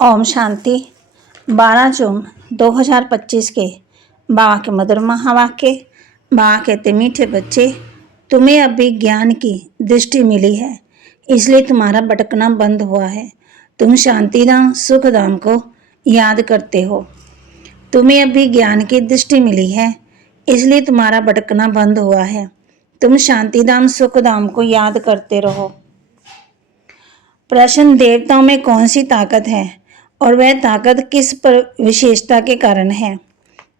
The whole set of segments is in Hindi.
ओम शांति। 12 जून 2025 के बाबा के मधुर महावाक्य। बाबा कहते, मीठे बच्चे, तुम्हें अभी ज्ञान की दृष्टि मिली है, इसलिए तुम्हारा भटकना बंद हुआ है। तुम शांतिधाम सुखधाम को याद करते हो। तुम्हें अभी ज्ञान की दृष्टि मिली है, इसलिए तुम्हारा भटकना बंद हुआ है। तुम शांतिधाम सुखधाम को याद करते रहो। प्रश्न, देवताओं में कौन सी ताकत है और वह ताकत किस पर विशेषता के कारण है?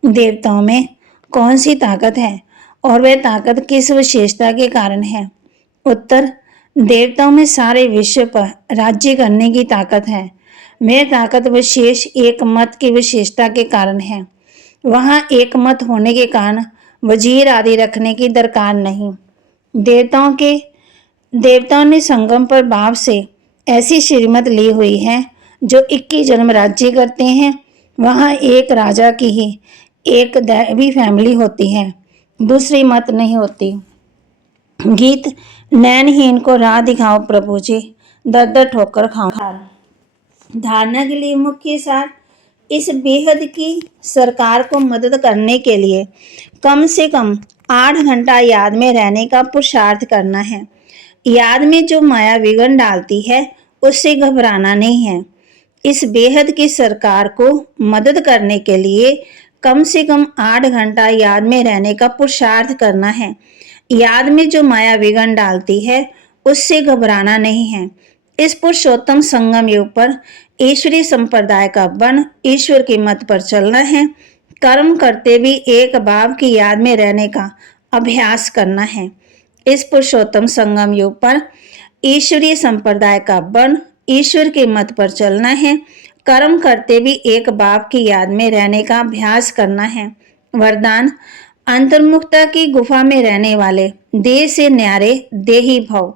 देवताओं में कौन सी ताकत है और वह ताकत किस विशेषता के कारण है? उत्तर, देवताओं में सारे विश्व पर राज्य करने की ताकत है। वह ताकत विशेष एक मत की विशेषता के कारण है। वहाँ एक मत होने के कारण वजीर आदि रखने की दरकार नहीं। देवताओं ने संगम पर बाप से ऐसी श्रीमत ली हुई है जो 21 जन्म राज्य करते हैं। वहाँ एक राजा की ही एक दैवी फैमिली होती है, दूसरी मत नहीं होती। गीत, नैनहीन को राह दिखाओ प्रभु जी, दर दर ठोकर खाओ। धारणा के लिए मुख्य सार, इस बेहद की सरकार को मदद करने के लिए कम से कम 8 घंटा याद में रहने का पुरुषार्थ करना है। याद में जो माया विघ्न डालती है उससे घबराना नहीं है। इस बेहद की सरकार को मदद करने के लिए कम से कम 8 घंटा याद में रहने का पुरुषार्थ करना है। याद में जो माया विघ्न डालती है उससे घबराना नहीं है। इस पुरुषोत्तम संगम युग पर ईश्वरीय संप्रदाय का बन ईश्वर की मत पर चलना है। कर्म करते भी एक बाप की याद में रहने का अभ्यास करना है। इस पुरुषोत्तम संगम युग पर ईश्वरीय संप्रदाय का बन ईश्वर के मत पर चलना है। कर्म करते भी एक बाप की याद में रहने का अभ्यास करना है। वरदान, अंतर्मुखता की गुफा में रहने वाले देह से न्यारे देही भव।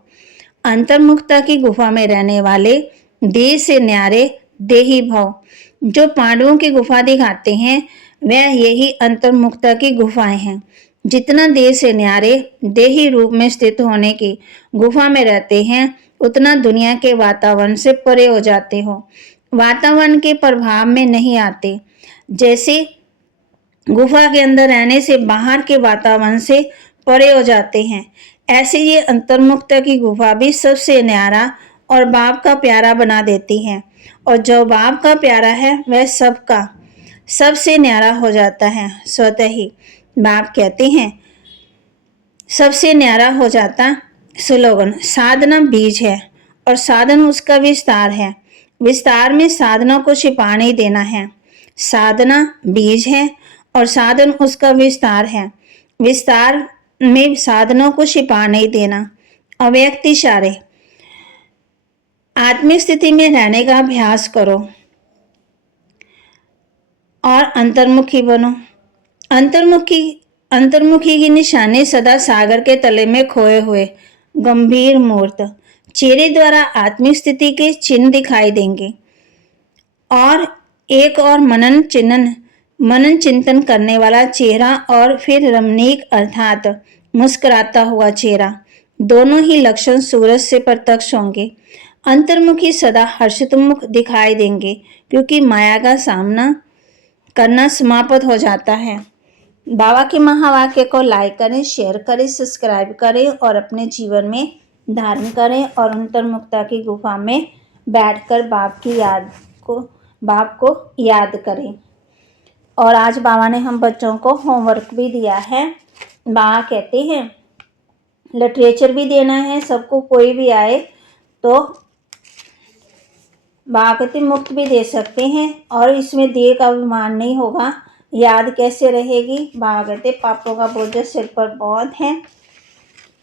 अंतर्मुखता की गुफा में रहने वाले देह से न्यारे देही भव। जो पांडवों की गुफा दिखाते हैं वह यही अंतर्मुखता की गुफाएं हैं। जितना देह से न्यारे देही रूप में स्थित होने की गुफा में रहते हैं उतना दुनिया के वातावरण से परे हो जाते हो, वातावरण के प्रभाव में नहीं आते। जैसे गुफा के अंदर रहने से बाहर के वातावरण से परे हो जाते हैं, ऐसे ये अंतर्मुखता की गुफा भी सबसे न्यारा और बाप का प्यारा बना देती है। और जो बाप का प्यारा है वह सबका सबसे न्यारा हो जाता है स्वतः ही। बाप कहते हैं सबसे न्यारा हो जाता। स्लोगन, साधना बीज है और साधन उसका विस्तार है। विस्तार में साधना को छिपा नहीं देना है। साधना बीज है और साधन उसका विस्तार है। विस्तार में साधनों को छिपा नहीं देना। अव्यक्त इशारे, आत्मिक स्थिति में रहने का अभ्यास करो और अंतर्मुखी बनो। अंतर्मुखी की निशानी सदा सागर के तले में खोए हुए गंभीर मूर्त चेहरे द्वारा आत्मिक स्थिति के चिन्ह दिखाई देंगे। और एक और मनन चिंतन करने वाला चेहरा और फिर रमणीक अर्थात मुस्कुराता हुआ चेहरा, दोनों ही लक्षण सूरज से प्रत्यक्ष होंगे। अंतर्मुखी सदा हर्षित मुख दिखाई देंगे क्योंकि माया का सामना करना समाप्त हो जाता है। बाबा के महावाक्य को लाइक करें, शेयर करें, सब्सक्राइब करें और अपने जीवन में धारण करें और अंतर्मुखता की गुफा में बैठकर बाप को याद करें। और आज बाबा ने हम बच्चों को होमवर्क भी दिया है। बाबा कहते हैं लिटरेचर भी देना है सबको, कोई भी आए तो बाबा कहते मुफ्त भी दे सकते हैं और इसमें देह का अभिमान नहीं होगा। याद कैसे रहेगी? बाबा कहते पापों का बोझ सिर पर बहुत है।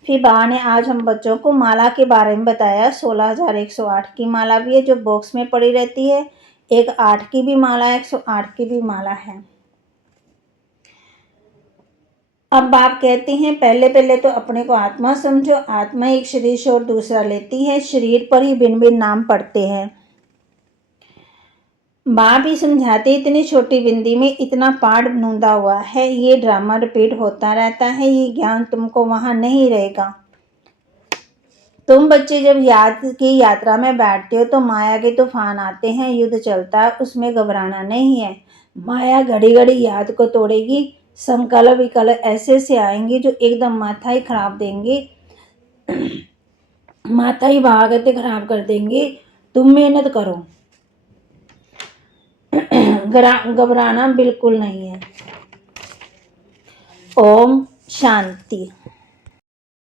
फिर बाबा ने आज हम बच्चों को माला के बारे में बताया। 16,108 की माला भी है जो बॉक्स में पड़ी रहती है। एक 8 की भी माला है, 108 की भी माला है। अब बाप कहते हैं पहले तो अपने को आत्मा समझो। आत्मा एक शरीर से और दूसरा लेती है। शरीर पर ही भिन्न भिन्न नाम पड़ते हैं। बाप ही समझाते इतनी छोटी बिंदी में इतना पाठ नूंदा हुआ है। ये ड्रामा रिपीट होता रहता है। ये ज्ञान तुमको वहां नहीं रहेगा। तुम बच्चे जब याद की यात्रा में बैठते हो तो माया के तूफान आते हैं, युद्ध चलता है, उसमें घबराना नहीं है। माया घड़ी घड़ी याद को तोड़ेगी, संकल्प विकल्प ऐसे से आएंगे जो एकदम माथा ही खराब देंगे, माथा ही भागते खराब कर देंगे। तुम मेहनत करो, घबराना बिल्कुल नहीं है। ओम शांति।